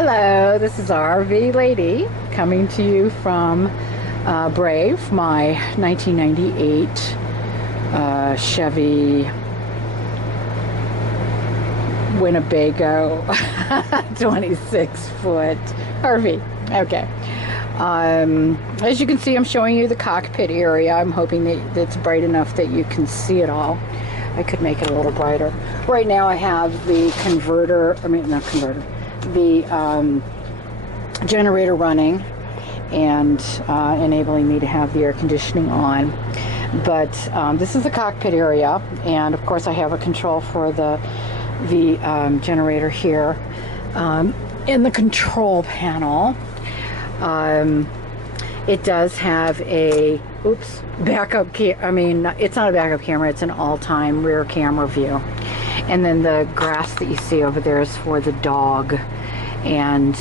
Hello, this is RV Lady coming to you from Brave, my 1998 Chevy Winnebago 26-foot RV. Okay. As you can see, I'm showing you the cockpit area. I'm hoping that it's bright enough that you can see it all. I could make it a little brighter. Right now I have the the generator running and enabling me to have the air conditioning on. But this is the cockpit area, and of course I have a control for the generator here in the control panel. It does have a backup it's not a backup camera, it's an all-time rear camera view. And then the grass that you see over there is for the dog. And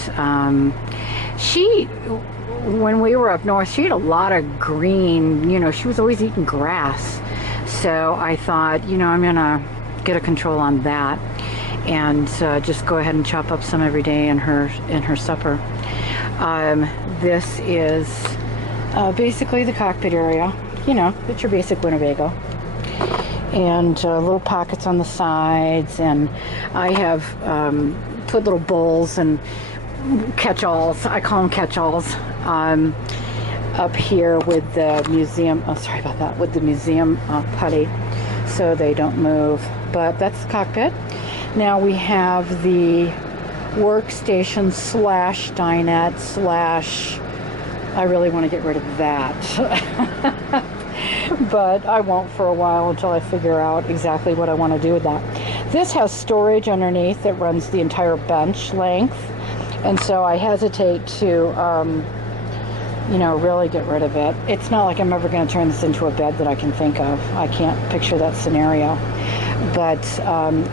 when we were up north, she had a lot of green, she was always eating grass. So I thought, I'm gonna get a control on that and just go ahead and chop up some every day in her supper. This is basically the cockpit area. It's your basic Winnebago. And little pockets on the sides, and I have put little bowls and catch-alls, I call them catch-alls, up here with the museum, with the museum putty, so they don't move. But that's the cockpit. Now we have the workstation slash dinette slash, I really want to get rid of that. But I won't for a while until I figure out exactly what I want to do with that. This has storage underneath that runs the entire bench length, and so I hesitate to really get rid of it. It's not like I'm ever going to turn this into a bed that I can think of. I can't picture that scenario. But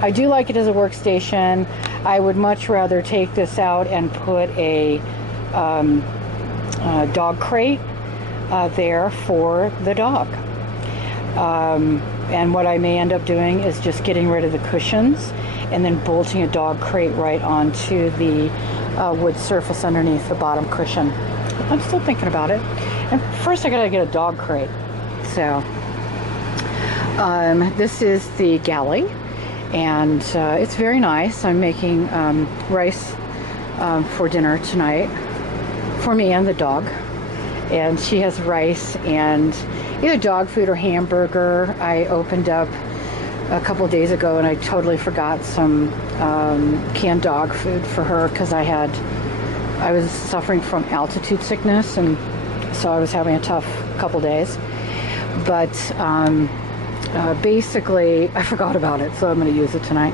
I do like it as a workstation. I would much rather take this out and put a dog crate there for the dog. And what I may end up doing is just getting rid of the cushions and then bolting a dog crate right onto the wood surface underneath the bottom cushion. I'm still thinking about it. And first I gotta get a dog crate. So this is the galley, and it's very nice. I'm making rice for dinner tonight for me and the dog. And she has rice and either dog food or hamburger. I opened up a couple days ago and I totally forgot some canned dog food for her because I was suffering from altitude sickness, and so I was having a tough couple days. But basically I forgot about it, so I'm going to use it tonight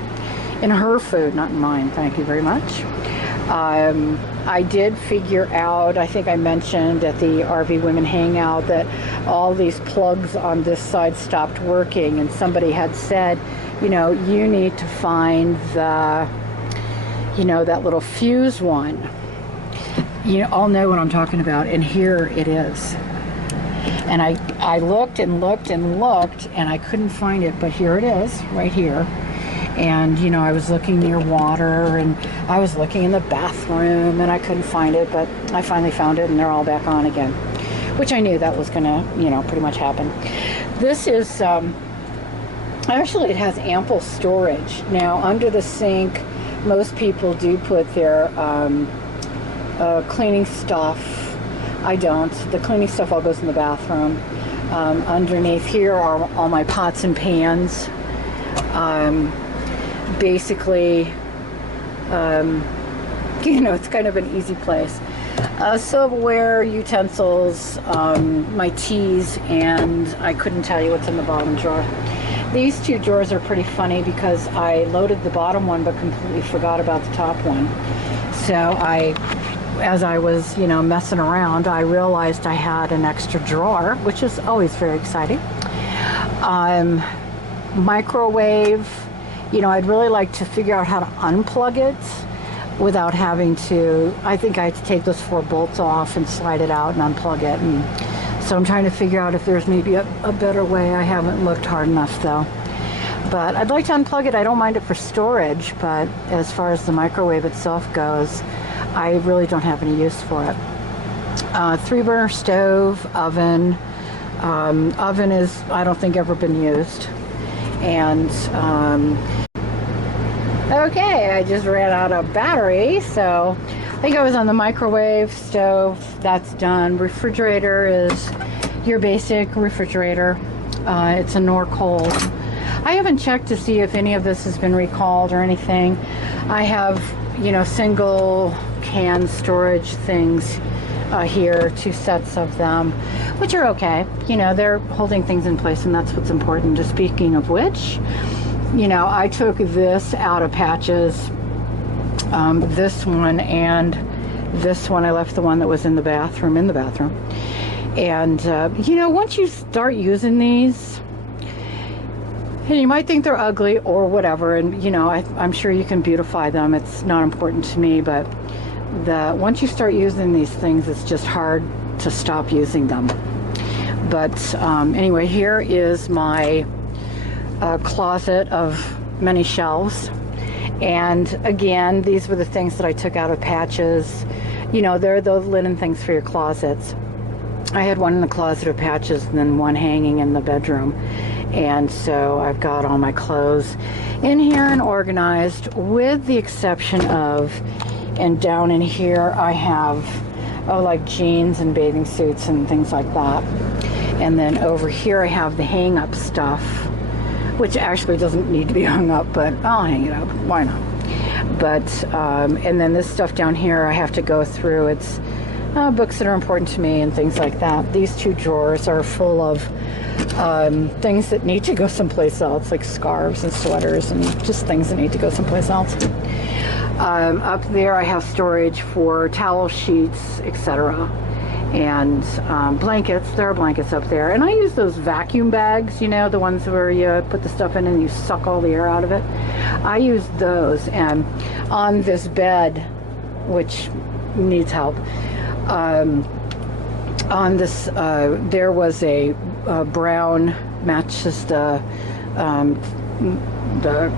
in her food, not in mine. Thank you very much. I did figure out, I think I mentioned at the RV Women Hangout, that all these plugs on this side stopped working, and somebody had said, you need to find the, that little fuse one. You all know what I'm talking about, and here it is. And I looked and looked and looked, and I couldn't find it, but here it is, right here. And I was looking near water, and I was looking in the bathroom, and I couldn't find it, but I finally found it, and they're all back on again, which I knew that was gonna pretty much happen. This is actually, it has ample storage. Now under the sink, most people do put their cleaning stuff. I don't. The cleaning stuff all goes in the bathroom. Underneath here are all my pots and pans. Basically, it's kind of an easy place. Silverware, utensils, my teas, and I couldn't tell you what's in the bottom drawer. These two drawers are pretty funny because I loaded the bottom one but completely forgot about the top one. So as I was, messing around, I realized I had an extra drawer, which is always very exciting. Microwave. I'd really like to figure out how to unplug it without having to, I think I had to take those 4 bolts off and slide it out and unplug it. And so I'm trying to figure out if there's maybe a better way. I haven't looked hard enough though. But I'd like to unplug it. I don't mind it for storage, but as far as the microwave itself goes, I really don't have any use for it. 3-burner stove, oven. Oven is, I don't think, ever been used. And okay, I just ran out of battery, so I think I was on the microwave, stove, that's done. Refrigerator is your basic refrigerator. It's a Norcold. I haven't checked to see if any of this has been recalled or anything. I have, you know, single can storage things here, 2 sets of them, which are okay. You know, they're holding things in place, and that's what's important. Just speaking of which, you know, I took this out of Patches, this one and this one. I left the one that was in the bathroom and you know, once you start using these, and you might think they're ugly or whatever, and you know, I'm sure you can beautify them, it's not important to me, but once you start using these things, it's just hard to stop using them. But anyway, here is my closet of many shelves, and again, these were the things that I took out of Patches. You know, they're those linen things for your closets. I had one in the closet of Patches and then one hanging in the bedroom, and so I've got all my clothes in here and organized, with the exception of, and down in here I have like jeans and bathing suits and things like that. And then over here I have the hang up stuff, which actually doesn't need to be hung up, but I'll hang it up, why not? But and then this stuff down here I have to go through. It's books that are important to me and things like that. These 2 drawers are full of things that need to go someplace else, like scarves and sweaters and just things that need to go someplace else. Up there I have storage for towel sheets, etc. and blankets. There are blankets up there, and I use those vacuum bags, you know, the ones where you put the stuff in and you suck all the air out of it. I use those, and on this bed, which needs help, on this there was a brown, matches the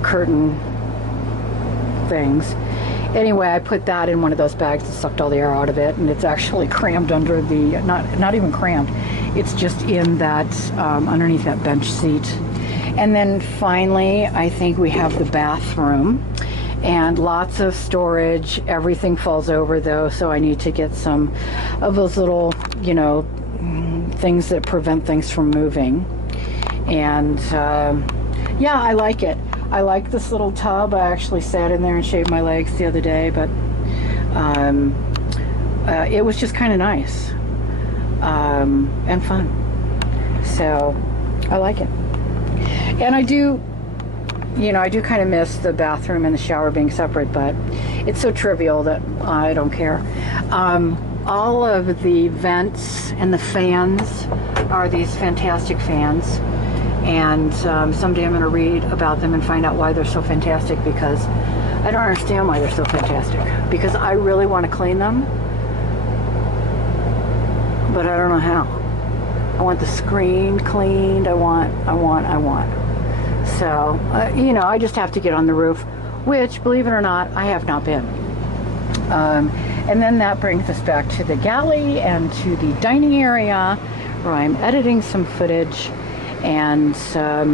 curtain things. Anyway, I put that in one of those bags and sucked all the air out of it, and it's actually crammed under the, not even crammed, it's just in that, underneath that bench seat. And then finally, I think we have the bathroom, and lots of storage. Everything falls over though, so I need to get some of those little, you know, things that prevent things from moving. And yeah, I like it. I like this little tub. I actually sat in there and shaved my legs the other day, but it was just kind of nice and fun. So I like it. And I do, you know, I do kind of miss the bathroom and the shower being separate, but it's so trivial that I don't care. All of the vents and the fans are these fantastic fans. And someday I'm going to read about them and find out why they're so fantastic, because I don't understand why they're so fantastic. Because I really want to clean them, but I don't know how. I want the screen cleaned. I want. So, you know, I just have to get on the roof, which, believe it or not, I have not been. And then that brings us back to the galley and to the dining area, where I'm editing some footage. And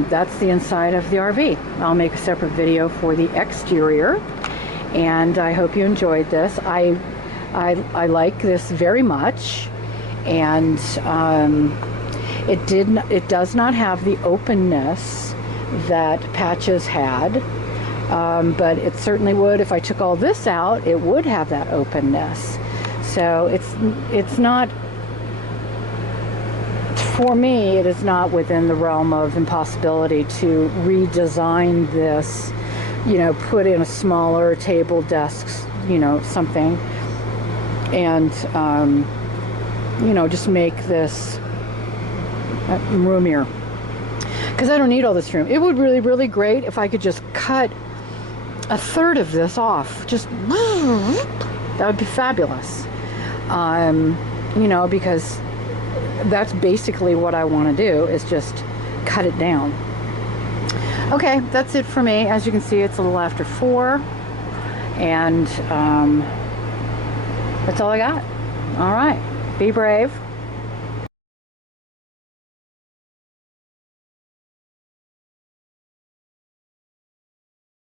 that's the inside of the RV. I'll make a separate video for the exterior, and I hope you enjoyed this. I like this very much, and it does not have the openness that Patches had, but it certainly would. If I took all this out, it would have that openness. So it's not. For me, it is not within the realm of impossibility to redesign this, you know, put in a smaller table, desks, you know, something, and, you know, just make this roomier. Because I don't need all this room. It would really, really great if I could just cut a third of this off. Just, that would be fabulous. You know, because that's basically what I want to do, is just cut it down. Okay, that's it for me. As you can see, it's a little after 4, and That's all I got. All right. Be brave.